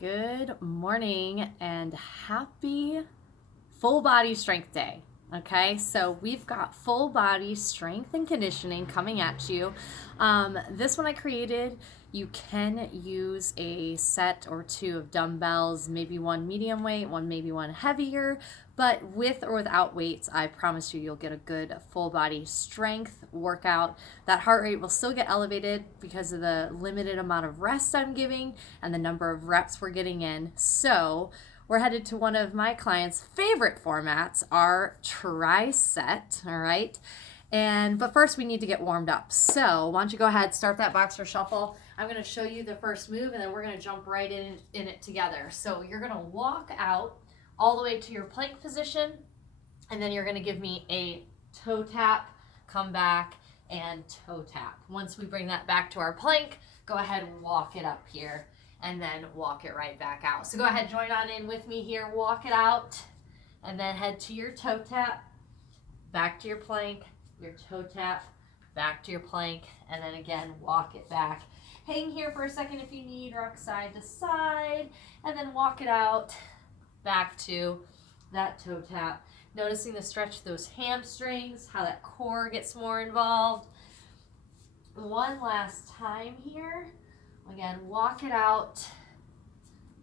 Good morning and happy full body strength day. Okay, so we've got full body strength and conditioning coming at you. This one I created. You can use a set or two of dumbbells, maybe one medium weight, one maybe one heavier, but with or without weights, I promise you'll get a good full body strength workout. That heart rate will still get elevated because of the limited amount of rest I'm giving and the number of reps we're getting in. So we're headed to one of my clients' favorite formats, our tri-set, all right? But first we need to get warmed up. So why don't you go ahead, start that boxer shuffle. I'm gonna show you the first move and then we're gonna jump right in it together. So you're gonna walk out all the way to your plank position and then you're gonna give me a toe tap, come back, and toe tap. Once we bring that back to our plank, go ahead and walk it up here and then walk it right back out. So go ahead, join on in with me here, walk it out, and then head to your toe tap, back to your plank, your toe tap, back to your plank, and then again, walk it back. Hang here for a second if you need, rock side to side, and then walk it out, back to that toe tap. Noticing the stretch of those hamstrings, how that core gets more involved. One last time here. Again, walk it out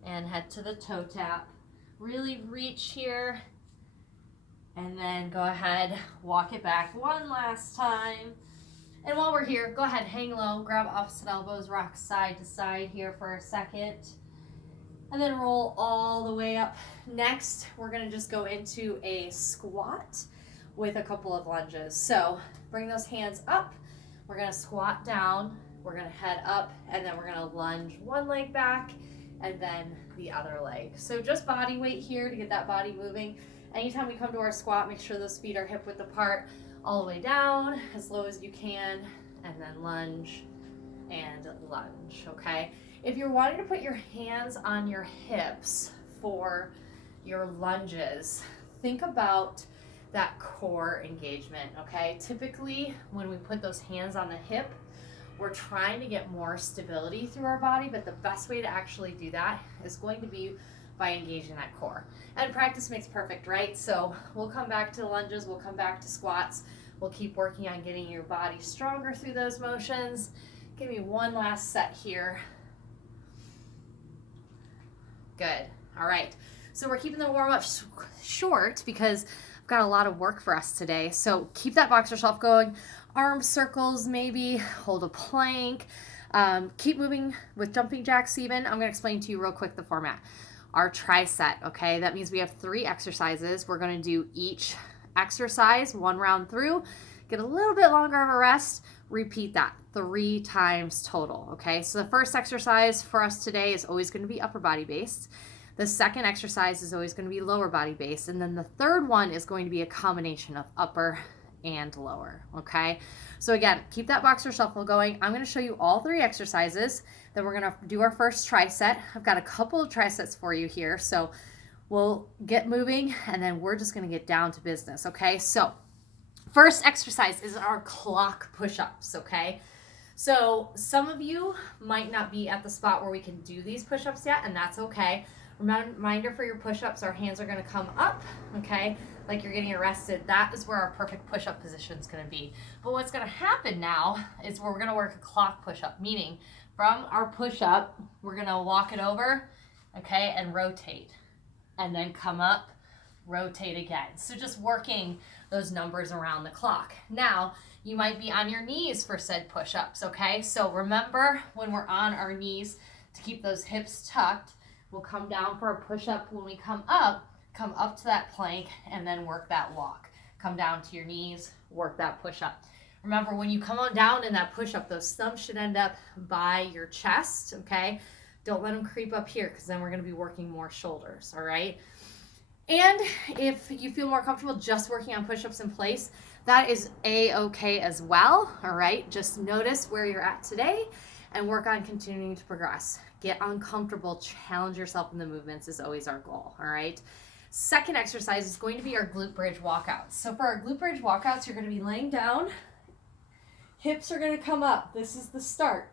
and head to the toe tap. Really reach here and then go ahead, walk it back one last time. And while we're here, go ahead, hang low, grab opposite elbows, rock side to side here for a second. And then roll all the way up. Next, we're gonna just go into a squat with a couple of lunges. So bring those hands up. We're gonna squat down. We're gonna head up and then we're gonna lunge one leg back and then the other leg. So just body weight here to get that body moving. Anytime we come to our squat, make sure those feet are hip width apart all the way down as low as you can and then lunge and lunge, okay? If you're wanting to put your hands on your hips for your lunges, think about that core engagement, okay? Typically, when we put those hands on the hip, we're trying to get more stability through our body, but the best way to actually do that is going to be by engaging that core. And practice makes perfect, right? So we'll come back to lunges, we'll come back to squats, we'll keep working on getting your body stronger through those motions. Give me one last set here. Good, all right. So we're keeping the warm-up short because I've got a lot of work for us today. So keep that boxer shelf going. Arm circles maybe, hold a plank, keep moving with jumping jacks even. I'm gonna explain to you real quick the format. Our tri-set, okay? That means we have 3 exercises. We're gonna do each exercise 1 round through, get a little bit longer of a rest, repeat that 3 times total, okay? So the first exercise for us today is always gonna be upper body based. The second exercise is always gonna be lower body based. And then the third one is going to be a combination of upper and lower, okay? So again, keep that boxer shuffle going. I'm gonna show you all 3 exercises. Then we're gonna do our first tri-set. I've got a couple of tri-sets for you here. So we'll get moving and then we're just gonna get down to business, okay? So first exercise is our clock push-ups, okay? So some of you might not be at the spot where we can do these push-ups yet, and that's okay. Reminder for your push-ups, our hands are gonna come up, okay? Like you're getting arrested. That is where our perfect push-up position is gonna be. But what's gonna happen now is we're gonna work a clock push-up, meaning from our push-up, we're gonna walk it over, okay, and rotate. And then come up, rotate again. So just working those numbers around the clock. Now, you might be on your knees for said push-ups, okay? So remember when we're on our knees to keep those hips tucked, we'll come down for a push-up. When we come up to that plank and then work that walk. Come down to your knees, work that push-up. Remember, when you come on down in that push-up, those thumbs should end up by your chest, okay? Don't let them creep up here because then we're gonna be working more shoulders, all right? And if you feel more comfortable just working on push-ups in place, that is a-okay as well, all right? Just notice where you're at today and work on continuing to progress. Get uncomfortable, challenge yourself in the movements is always our goal, all right? Second exercise is going to be our glute bridge walkouts. So for our glute bridge walkouts, you're gonna be laying down, hips are gonna come up. This is the start,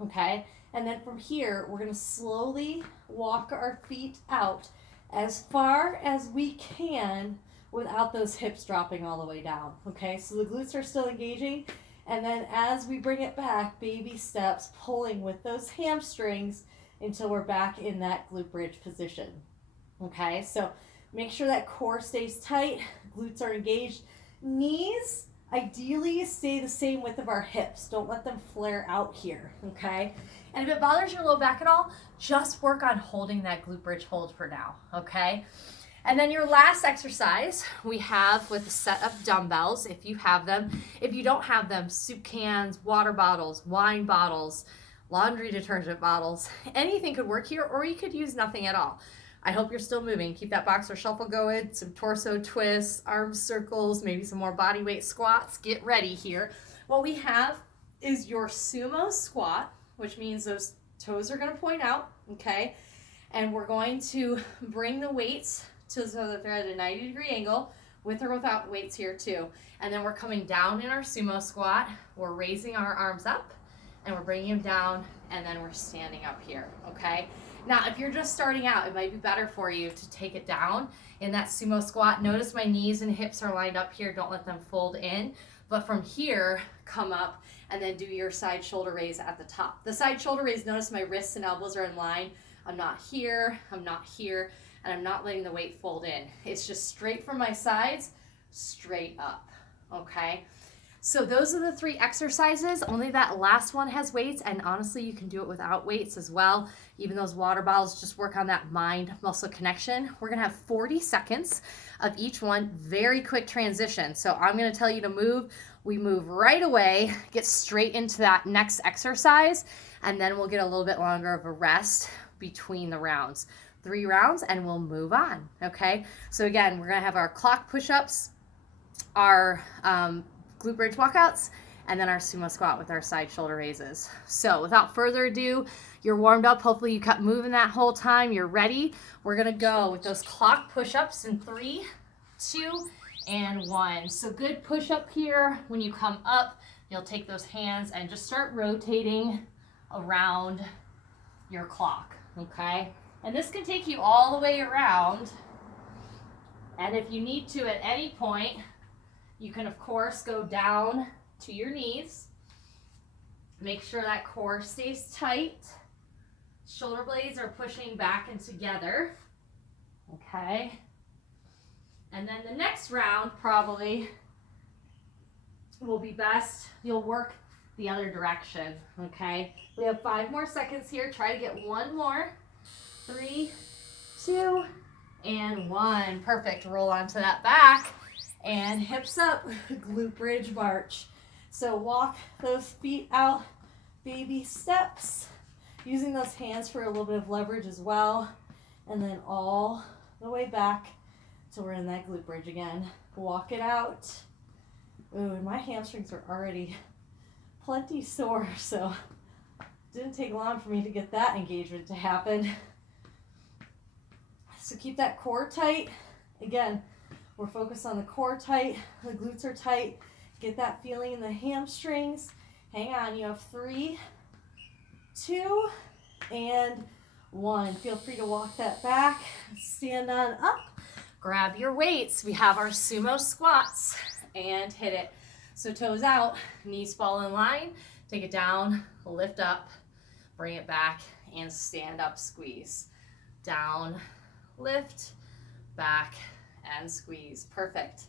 okay? And then from here, we're going to slowly walk our feet out as far as we can without those hips dropping all the way down. Okay, so the glutes are still engaging. And then as we bring it back, baby steps, pulling with those hamstrings until we're back in that glute bridge position. Okay, so make sure that core stays tight, glutes are engaged. Knees, ideally, stay the same width of our hips. Don't let them flare out here, okay? And if it bothers your low back at all, just work on holding that glute bridge hold for now, okay? And then your last exercise we have with a set of dumbbells, if you have them. If you don't have them, soup cans, water bottles, wine bottles, laundry detergent bottles, anything could work here, or you could use nothing at all. I hope you're still moving. Keep that boxer shuffle going, some torso twists, arm circles, maybe some more body weight squats. Get ready here. What we have is your sumo squat, which means those toes are going to point out, okay? And we're going to bring the weights so that they're at a 90-degree angle, with or without weights here too. And then we're coming down in our sumo squat. We're raising our arms up, and we're bringing them down, and then we're standing up here, okay? Now, if you're just starting out, it might be better for you to take it down in that sumo squat. Notice my knees and hips are lined up here. Don't let them fold in. But from here, come up and then do your side shoulder raise at the top. The side shoulder raise, notice my wrists and elbows are in line. I'm not here, and I'm not letting the weight fold in. It's just straight from my sides, straight up, okay? So those are the 3 exercises. Only that last one has weights, and honestly, you can do it without weights as well. Even those water bottles, just work on that mind-muscle connection. We're gonna have 40 seconds of each one, very quick transition. So I'm gonna tell you to move. We move right away, get straight into that next exercise, and then we'll get a little bit longer of a rest between the rounds. 3 rounds, and we'll move on, okay? So again, we're gonna have our clock push-ups, our glute bridge walkouts, and then our sumo squat with our side shoulder raises. So without further ado, you're warmed up. Hopefully you kept moving that whole time. You're ready. We're gonna go with those clock push-ups in 3, 2, and 1. So good push-up here. When you come up, you'll take those hands and just start rotating around your clock, okay? And this can take you all the way around. And if you need to at any point, you can, of course, go down to your knees. Make sure that core stays tight. Shoulder blades are pushing back and together. Okay. And then the next round probably will be best. You'll work the other direction. Okay. We have 5 more seconds here. Try to get 1 more. 3, 2, and 1. Perfect. Roll onto that back. And hips up, glute bridge march. So walk those feet out, baby steps, using those hands for a little bit of leverage as well. And then all the way back till we're in that glute bridge again. Walk it out. Ooh, and my hamstrings are already plenty sore, so it didn't take long for me to get that engagement to happen. So keep that core tight. Again, we're focused on the core tight, the glutes are tight. Get that feeling in the hamstrings. Hang on, you have 3, 2, and 1. Feel free to walk that back. Stand on up. Grab your weights. We have our sumo squats and hit it. So toes out, knees fall in line. Take it down, lift up, bring it back, and stand up, squeeze. Down, lift, back, and squeeze. Perfect.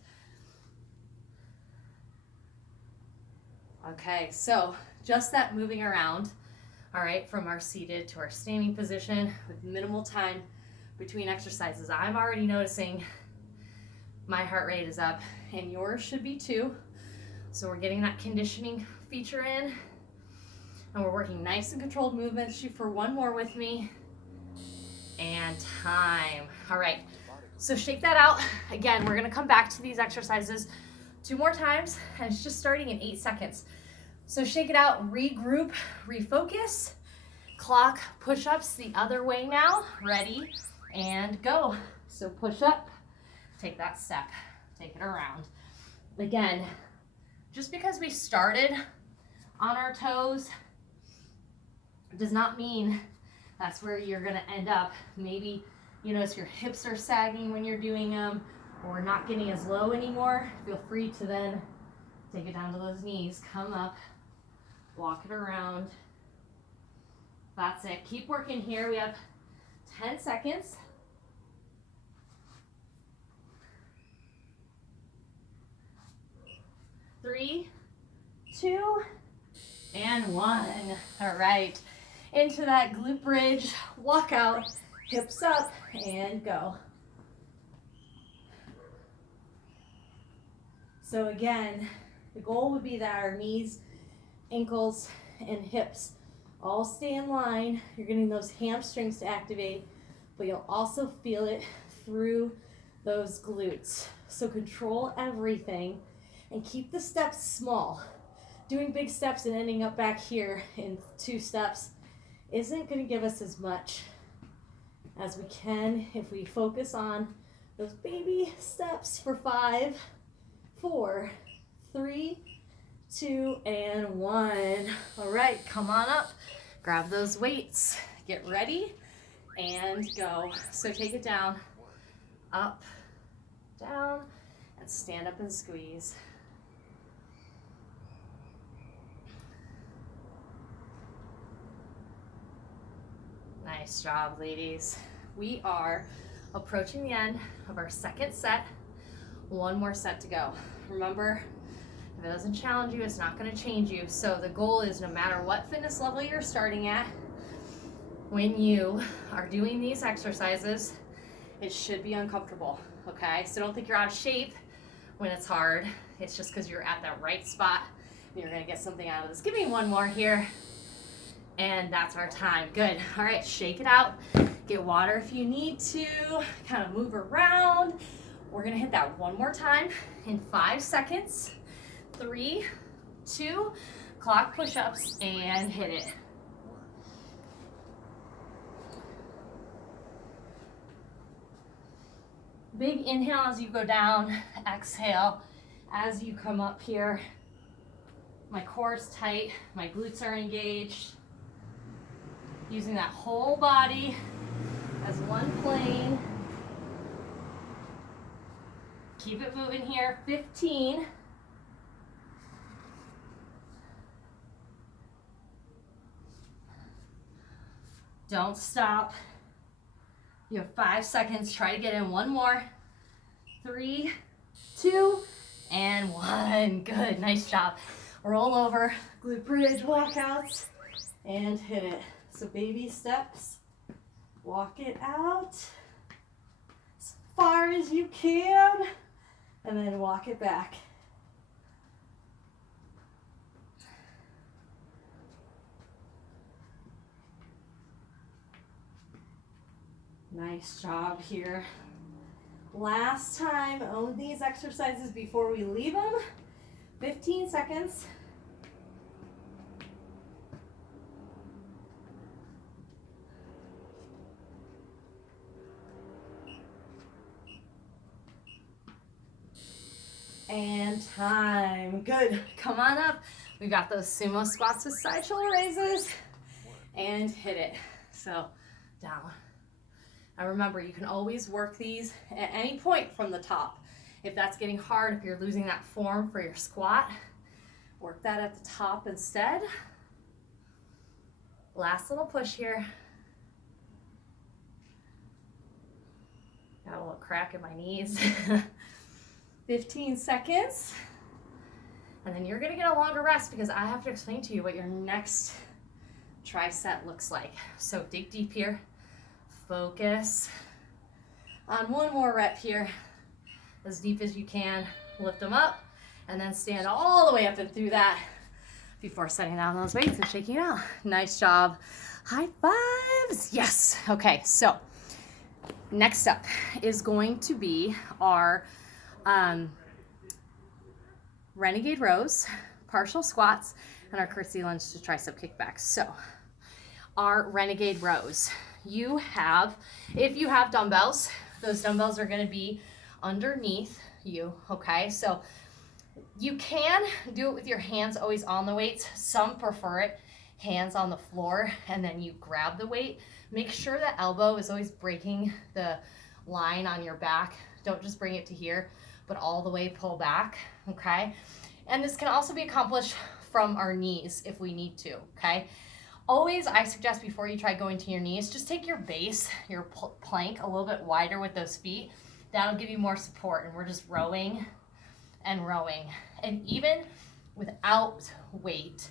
Okay, so just that moving around, all right, from our seated to our standing position with minimal time between exercises. I'm already noticing my heart rate is up, and yours should be too. So we're getting that conditioning feature in, and we're working nice and controlled movements. Shoot for 1 more with me, and time. All right. So shake that out. Again, we're gonna come back to these exercises 2 more times, and it's just starting in 8 seconds. So shake it out, regroup, refocus. Clock push-ups the other way now. Ready, and go. So push up, take that step, take it around. Again, just because we started on our toes Does not mean that's where you're gonna end up. Maybe you notice your hips are sagging when you're doing them, or not getting as low anymore. Feel free to then take it down to those knees, come up, walk it around. That's it. Keep working here. We have 10 seconds. 3, 2, and 1. All right. Into that glute bridge, walk out, hips up, and go. So again, the goal would be that our knees, ankles, and hips all stay in line. You're getting those hamstrings to activate, but you'll also feel it through those glutes. So control everything and keep the steps small. Doing big steps and ending up back here in 2 steps isn't going to give us as much as we can if we focus on those baby steps for 5, 4, 3, 2, and 1. All right, come on up, grab those weights, get ready, and go. So take it down, up, down, and stand up and squeeze. Nice job, ladies. We are approaching the end of our second set. 1 more set to go. Remember, if it doesn't challenge you, it's not going to change you. So the goal is, no matter what fitness level you're starting at, when you are doing these exercises, it should be uncomfortable, okay? So don't think you're out of shape when it's hard. It's just because you're at that right spot and you're going to get something out of this. Give me 1 more here. And that's our time. Good. All right, shake it out. Get water if you need to. Kind of move around. We're gonna hit that 1 more time in 5 seconds. 3, 2, clock push-ups, and hit it. Big inhale as you go down. Exhale as you come up here. My core is tight. My glutes are engaged. Using that whole body as one plane. Keep it moving here. 15. Don't stop. You have 5 seconds. Try to get in 1 more. 3, 2, and 1. Good. Nice job. Roll over. Glute bridge walkouts. And hit it. So baby steps, walk it out as far as you can, and then walk it back. Nice job here. Last time, own these exercises before we leave them. 15 seconds. And time. Good. Come on up. We got those sumo squats with side shoulder raises. And hit it. So down. Now remember, you can always work these at any point from the top. If that's getting hard, if you're losing that form for your squat, work that at the top instead. Last little push here. Got a little crack in my knees. 15 seconds, and then you're gonna get a longer rest because I have to explain to you what your next tricep looks like. So dig deep here, focus on 1 more rep here, as deep as you can. Lift them up, and then stand all the way up and through that before setting down those weights and shaking it out. Nice job. High fives. Yes. Okay, so next up is going to be our renegade rows, partial squats, and our curtsy lunge to tricep kickbacks. So our renegade rows, you have, if you have dumbbells, those dumbbells are going to be underneath you, okay? So you can do it with your hands always on the weights. Some prefer it hands on the floor, and then you grab the weight. Make sure that elbow is always breaking the line on your back. Don't just bring it to here, but all the way pull back, okay? And this can also be accomplished from our knees if we need to, okay? Always, I suggest before you try going to your knees, just take your base, your plank a little bit wider with those feet. That'll give you more support, and we're just rowing and rowing. And even without weight,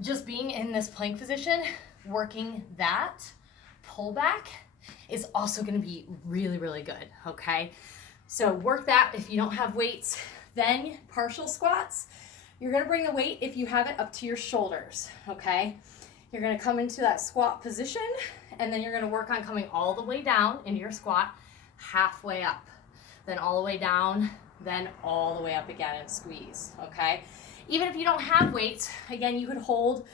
just being in this plank position, working that pullback is also gonna be really, really good, okay? So work that if you don't have weights. Then partial squats, you're gonna bring the weight, if you have it, up to your shoulders, okay? You're gonna come into that squat position, and then you're gonna work on coming all the way down into your squat, halfway up, then all the way down, then all the way up again and squeeze, okay? Even if you don't have weights, again, you could hold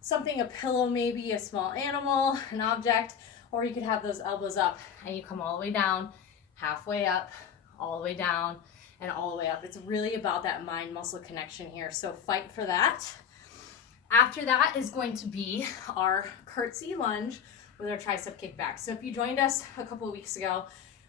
something, a pillow maybe, a small animal, an object, or you could have those elbows up and you come all the way down, halfway up, all the way down, and all the way up. It's really about that mind-muscle connection here, so fight for that. After that is going to be our curtsy lunge with our tricep kickback. So if you joined us a couple of weeks ago,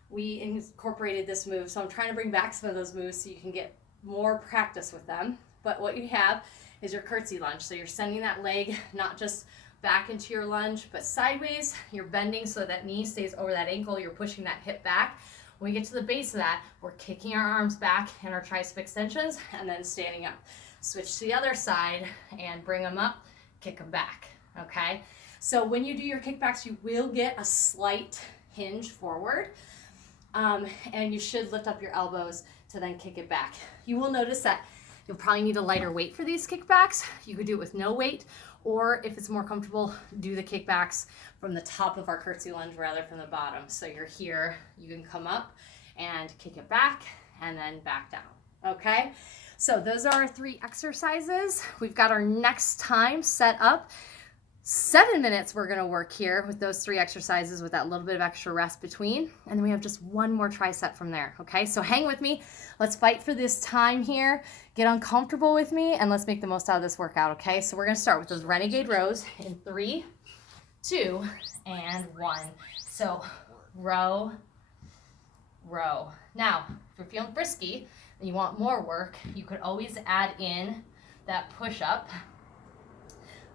we incorporated this move, so I'm trying to bring back some of those moves so you can get more practice with them. But what you have is your curtsy lunge. So you're sending that leg not just back into your lunge, but sideways. You're bending so that knee stays over that ankle. You're pushing that hip back. When we get to the base of that, we're kicking our arms back and our tricep extensions, and then standing up. Switch to the other side and bring them up, kick them back, okay? So when you do your kickbacks, you will get a slight hinge forward, and you should lift up your elbows to then kick it back. You will notice that you'll probably need a lighter weight for these kickbacks. You could do it with no weight, or if it's more comfortable, do the kickbacks from the top of our curtsy lunge rather than the bottom. So you're here, you can come up and kick it back and then back down, okay? So those are our 3 exercises. We've got our next time set up. 7 minutes we're gonna work here with those 3 exercises with that little bit of extra rest between. And then we have just 1 more tricep from there, okay? So hang with me. Let's fight for this time here. Get uncomfortable with me, and let's make the most out of this workout, okay? So we're gonna start with those renegade rows in 3, 2, and 1. So row, row. Now, if you're feeling frisky and you want more work, you could always add in that push-up.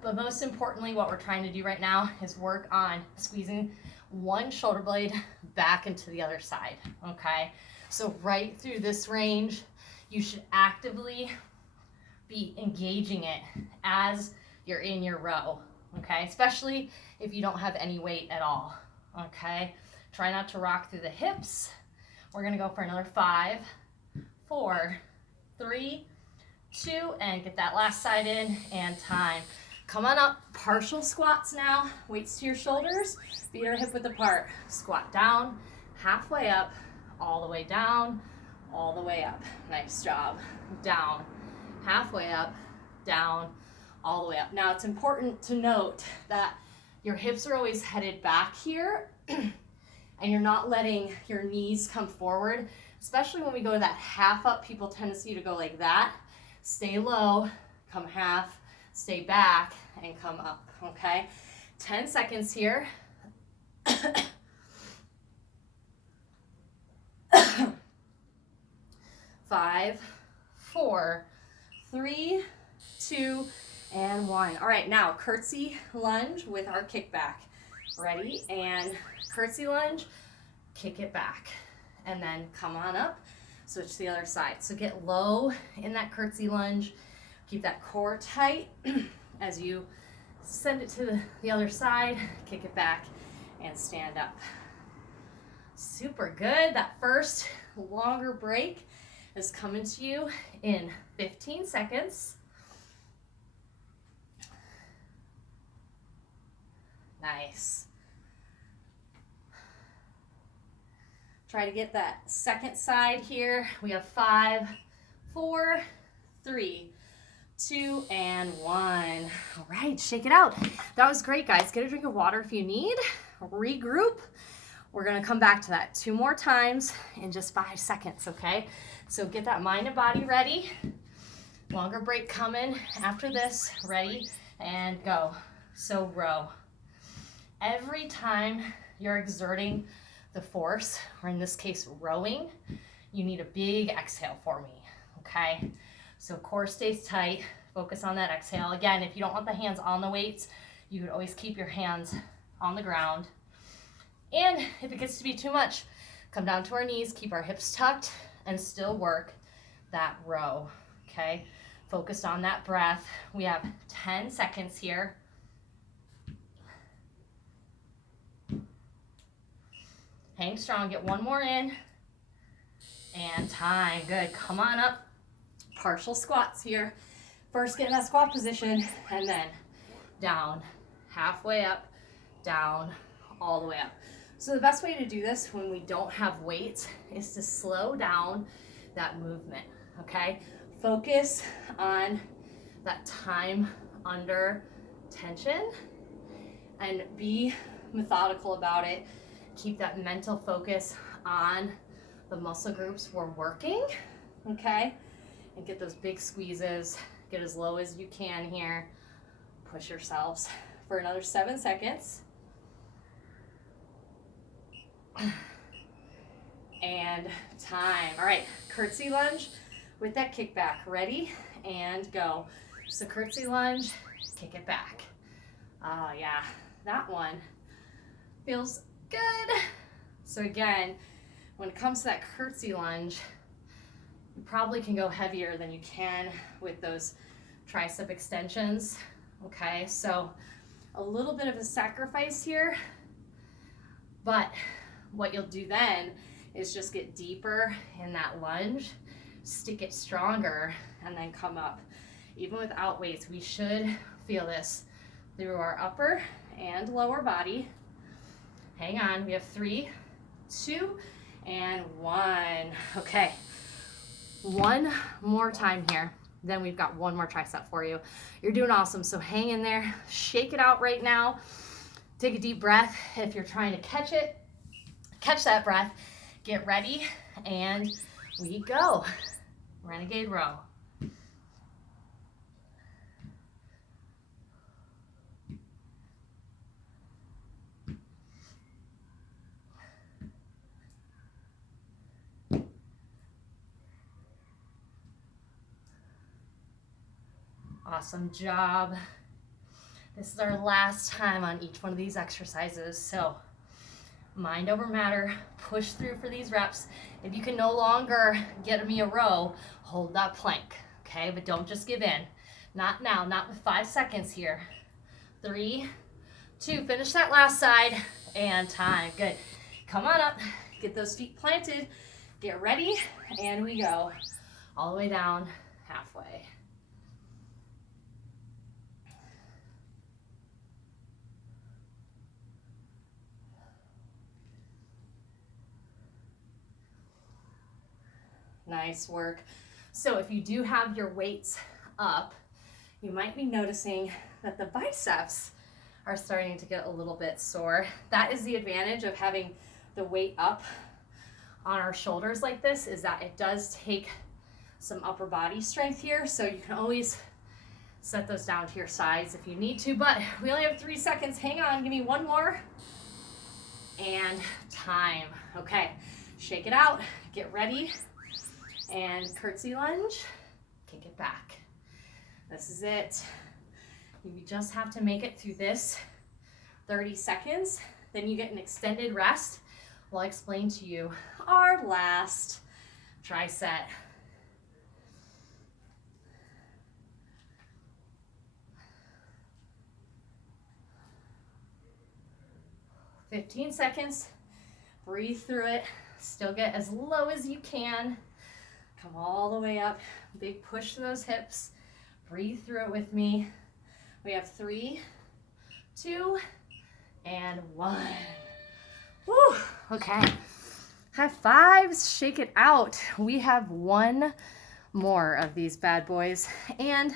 But most importantly, what we're trying to do right now is work on squeezing one shoulder blade back into the other side, okay? So right through this range, you should actively be engaging it as you're in your row, okay? Especially if you don't have any weight at all, okay? Try not to rock through the hips. We're gonna go for another 5, 4, 3, 2, and get that last side in, and time. Come on up, partial squats now, weights to your shoulders, feet are hip width apart. Squat down, halfway up, all the way down, all the way up. Nice job. Down, halfway up, down, all the way up. Now it's important to note that your hips are always headed back here, and you're not letting your knees come forward, especially when we go to that half up. People tend to see you to go like that. Stay low, come half, stay back, and come up, okay? 10 seconds here. 5, 4, 3, 2, and 1. All right, now curtsy lunge with our kickback. Ready? And curtsy lunge, kick it back. And then come on up, switch to the other side. So get low in that curtsy lunge. Keep that core tight as you send it to the other side, kick it back, and stand up. Super good. That first longer break is coming to you in 15 seconds. Nice. Try to get that second side here. We have 5, 4, 3, 2, and 1. All right, shake it out. That was great, guys. Get a drink of water if you need. Regroup. We're gonna come back to that 2 more times in just 5 seconds, okay? So get that mind and body ready. Longer break coming after this. Ready? and go. So row. Every time you're exerting the force, or in this case, rowing, you need a big exhale for me, okay? So core stays tight, focus on that exhale. Again, if you don't want the hands on the weights, you could always keep your hands on the ground. And if it gets to be too much, come down to our knees, keep our hips tucked, and still work that row, okay? Focused on that breath. We have 10 seconds here. Hang strong, get one more in. And time, good, come on up. Partial squats here. First get in that squat position, and then down, halfway up, down, all the way up. So the best way to do this when we don't have weights is to slow down that movement, okay? Focus on that time under tension and be methodical about it. Keep that mental focus on the muscle groups we're working, okay? And get those big squeezes. Get as low as you can here. Push yourselves for another 7 seconds. And time. All right, curtsy lunge with that kickback. Ready? And go. So curtsy lunge, kick it back. Oh yeah, that one feels good. So again, when it comes to that curtsy lunge, you probably can go heavier than you can with those tricep extensions. Okay, so a little bit of a sacrifice here, but what you'll do then is just get deeper in that lunge, stick it stronger, and then come up. Even without weights, we should feel this through our upper and lower body. Hang on, we have 3, 2, and 1. Okay, one more time here. Then we've got one more tricep for you. You're doing awesome, so hang in there. Shake it out right now. Take a deep breath. If you're trying to catch it, catch that breath. Get ready, and we go. Renegade row. Awesome job. This is our last time on each one of these exercises, so mind over matter, push through for these reps. If you can no longer get me a row, hold that plank, okay? But don't just give in. Not now, not with 5 seconds here. 3, 2, finish that last side, and time, good. Come on up, get those feet planted, get ready, and we go. All the way down, halfway. Nice work. So if you do have your weights up, you might be noticing that the biceps are starting to get a little bit sore. That is the advantage of having the weight up on our shoulders like this, is that it does take some upper body strength here. So you can always set those down to your sides if you need to, but we only have 3 seconds. Hang on, give me one more. And time. Okay, shake it out, get ready. And curtsy lunge, kick it back. This is it. You just have to make it through this 30 seconds. Then you get an extended rest while I explain to you our last tricep. "15 seconds. Breathe through it. Still get as low as you can. Come all the way up. Big push to those hips. Breathe through it with me. We have 3, 2, and 1. Woo! Okay. High fives. Shake it out. We have one more of these bad boys. And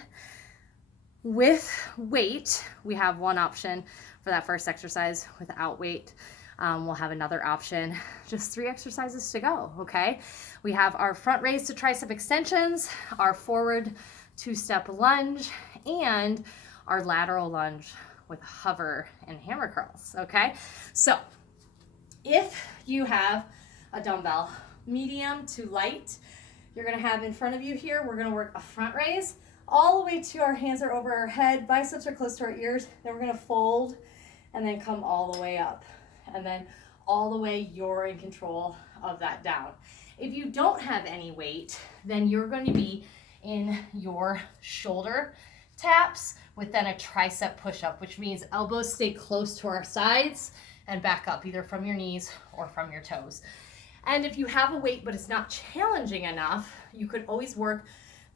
with weight, we have one option for that first exercise. Without weight, we'll have another option. Just 3 exercises to go, okay? We have our front raise to tricep extensions, our forward 2-step lunge, and our lateral lunge with hover and hammer curls, okay? So if you have a dumbbell, medium to light, you're gonna have in front of you here, we're gonna work a front raise all the way to our hands are over our head, biceps are close to our ears, then we're gonna fold and then come all the way up. And then all the way you're in control of that down. If you don't have any weight, then you're going to be in your shoulder taps with then a tricep push-up, which means elbows stay close to our sides and back up either from your knees or from your toes. And if you have a weight but it's not challenging enough, you could always work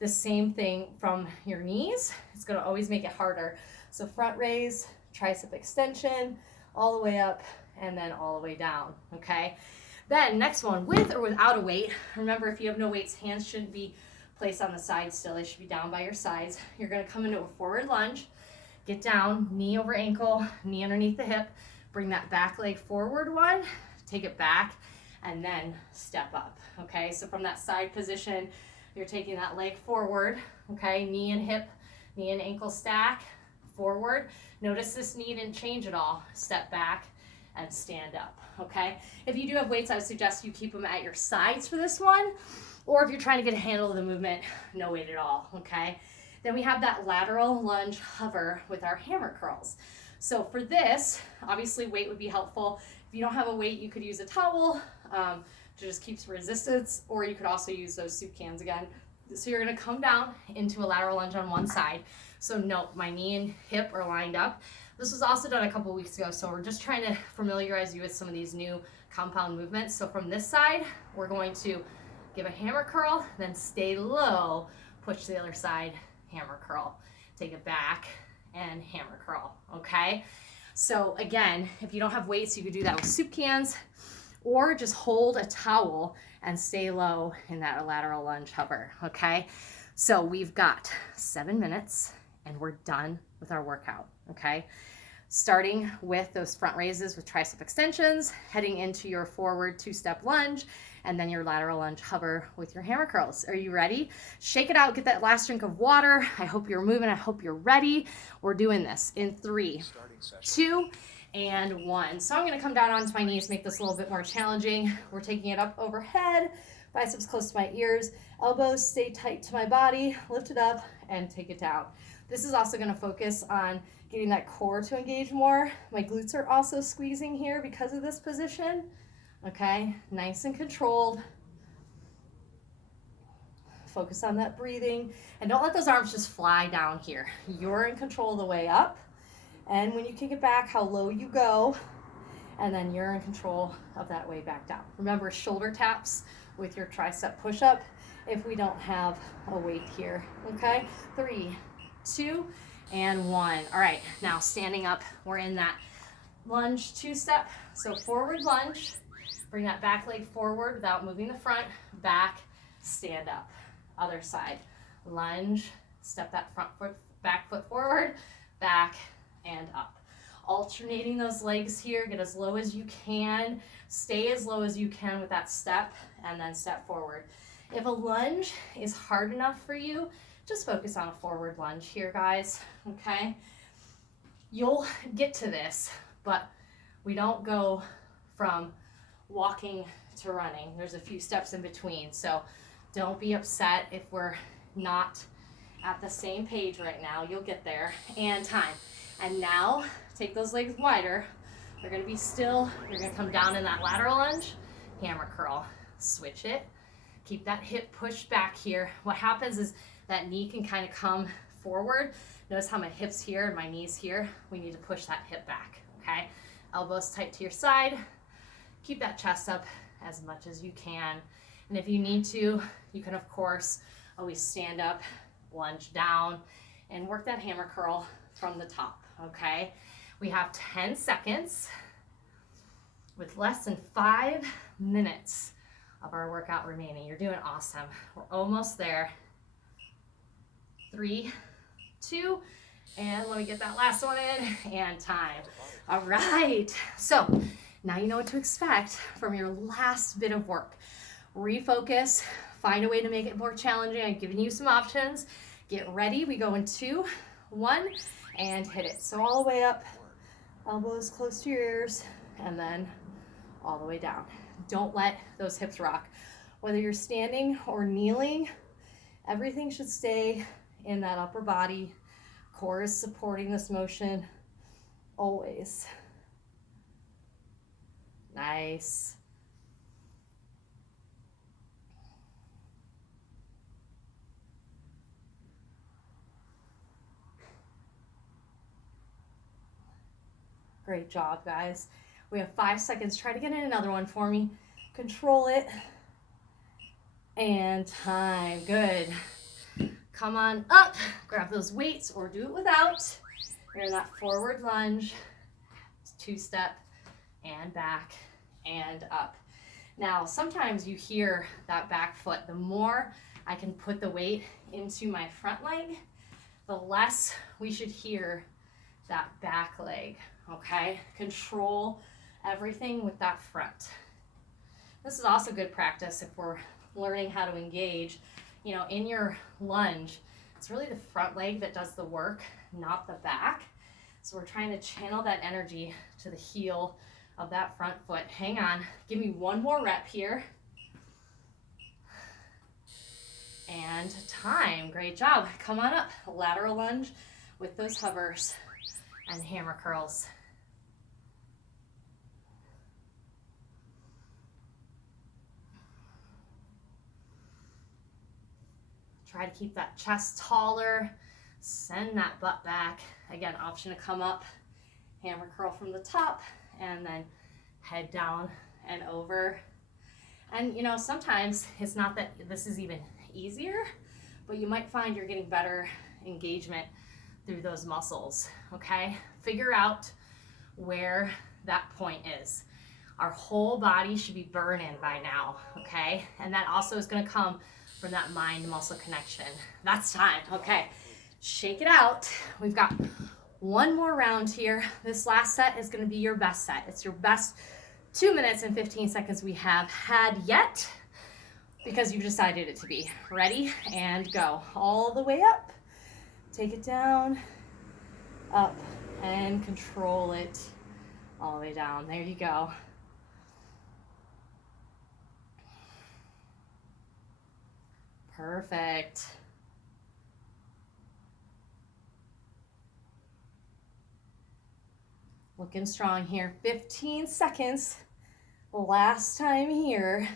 the same thing from your knees. It's going to always make it harder. So front raise, tricep extension, all the way up, and then all the way down, okay? Then next one, with or without a weight. Remember, if you have no weights, hands shouldn't be placed on the sides still. They should be down by your sides. You're gonna come into a forward lunge, get down, knee over ankle, knee underneath the hip, bring that back leg forward one, take it back, and then step up, okay? So from that side position, you're taking that leg forward, okay? Knee and hip, knee and ankle stack, forward. Notice this knee didn't change at all. Step back and stand up, okay? If you do have weights, I would suggest you keep them at your sides for this one, or if you're trying to get a handle of the movement, no weight at all, okay? Then we have that lateral lunge hover with our hammer curls. So for this, obviously weight would be helpful. If you don't have a weight, you could use a towel to just keep some resistance, or you could also use those soup cans again. So you're gonna come down into a lateral lunge on one side. So note, my knee and hip are lined up. This was also done a couple weeks ago, so we're just trying to familiarize you with some of these new compound movements. So from this side, we're going to give a hammer curl, then stay low, push to the other side, hammer curl. Take it back and hammer curl, okay? So again, if you don't have weights, you could do that with soup cans, or just hold a towel and stay low in that lateral lunge hover, okay? So we've got 7 minutes and we're done with our workout, okay? Starting with those front raises with tricep extensions, heading into your forward 2-step lunge, and then your lateral lunge hover with your hammer curls. Are you ready? Shake it out, get that last drink of water. I hope you're moving, I hope you're ready. We're doing this in 3, 2, and 1. So I'm gonna come down onto my knees, make this a little bit more challenging. We're taking it up overhead, biceps close to my ears, elbows stay tight to my body, lift it up and take it down. This is also gonna focus on getting that core to engage more. My glutes are also squeezing here because of this position. Okay, nice and controlled. Focus on that breathing and don't let those arms just fly down here. You're in control of the way up. And when you kick it back, how low you go, and then you're in control of that way back down. Remember, shoulder taps with your tricep push-up if we don't have a weight here, okay? 3, 2, and 1. All right, now standing up, we're in that lunge 2-step. So forward lunge, bring that back leg forward without moving the front, back, stand up. Other side, lunge, step that front foot, back foot forward, back, and up. Alternating those legs here, get as low as you can, stay as low as you can with that step, and then step forward. If a lunge is hard enough for you, just focus on a forward lunge here, guys, okay? You'll get to this, but we don't go from walking to running. There's a few steps in between, so don't be upset if we're not at the same page right now. You'll get there. And time. And now, take those legs wider. They're gonna be still. You're gonna come down in that lateral lunge, hammer curl. Switch it. Keep that hip pushed back here. What happens is that knee can kind of come forward. Notice how my hip's here and my knee's here. We need to push that hip back, okay? Elbows tight to your side. Keep that chest up as much as you can. And if you need to, you can of course always stand up, lunge down, and work that hammer curl from the top, okay? We have 10 seconds with less than 5 minutes of our workout remaining. You're doing awesome. We're almost there. 3, 2, and let me get that last one in, and time. All right, so now you know what to expect from your last bit of work. Refocus, find a way to make it more challenging. I've given you some options. Get ready, we go in 2, 1, and hit it. So all the way up, elbows close to your ears, and then all the way down. Don't let those hips rock. Whether you're standing or kneeling, everything should stay in that upper body. Core is supporting this motion always. Nice. Great job, guys. We have 5 seconds. Try to get in another one for me. Control it. And time. Good. Come on up. Grab those weights or do it without. You're in that forward lunge. 2-step and back and up. Now, sometimes you hear that back foot. The more I can put the weight into my front leg, the less we should hear that back leg. Okay, control everything with that front. This is also good practice if we're learning how to engage. You know, in your lunge, it's really the front leg that does the work, not the back. So we're trying to channel that energy to the heel of that front foot. Hang on, give me one more rep here. And time, great job. Come on up, lateral lunge with those hovers and hammer curls. Try to keep that chest taller, send that butt back. Again, option to come up, hammer curl from the top, and then head down and over. And you know, sometimes it's not that this is even easier, but you might find you're getting better engagement through those muscles, okay? Figure out where that point is. Our whole body should be burning by now, okay? And that also is gonna come from that mind-muscle connection. That's time, okay? Shake it out. We've got one more round here. This last set is gonna be your best set. It's your best 2 minutes and 15 seconds we have had yet, because you've decided it to be. Ready? And go. All the way up. Take it down, up, and control it all the way down. There you go. Perfect. Looking strong here. 15 seconds. Last time here.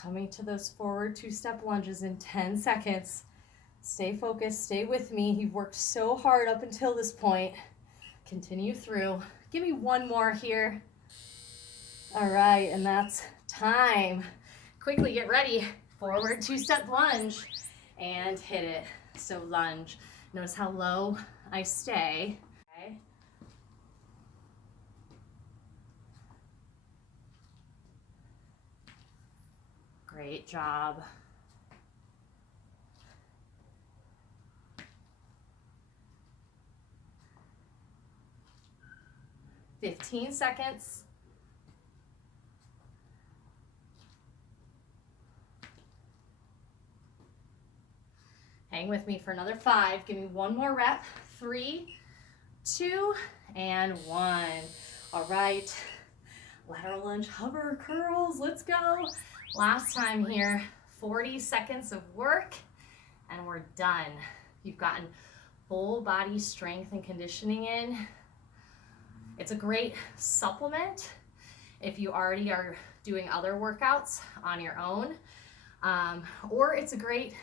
Coming to those forward 2-step lunges in 10 seconds. Stay focused, stay with me. You've worked so hard up until this point. Continue through. Give me one more here. All right, and that's time. Quickly get ready. Forward 2-step lunge and hit it. So lunge. Notice how low I stay. Okay. Great job. "15 seconds. Hang with me for another 5. Give me one more rep. 3, 2, and 1. All right. Lateral lunge, hover, curls. Let's go. Last time here. 40 seconds of work, and we're done. You've gotten full body strength and conditioning in. It's a great supplement if you already are doing other workouts on your own, or it's a great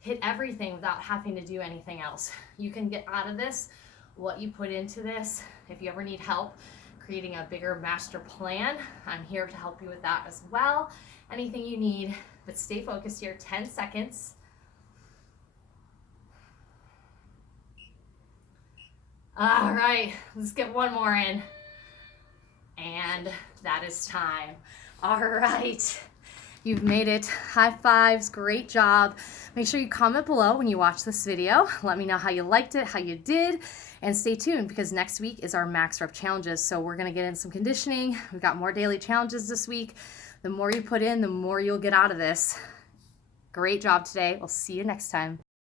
hit everything without having to do anything else. You can get out of this what you put into this. If you ever need help creating a bigger master plan, I'm here to help you with that as well. Anything you need, but stay focused here. 10 seconds. All right, let's get one more in. And that is time. All right, you've made it. High fives, great job. Make sure you comment below when you watch this video. Let me know how you liked it, how you did, and stay tuned because next week is our max rep challenges. So we're gonna get in some conditioning. We've got more daily challenges this week. The more you put in, the more you'll get out of this. Great job today. We'll see you next time.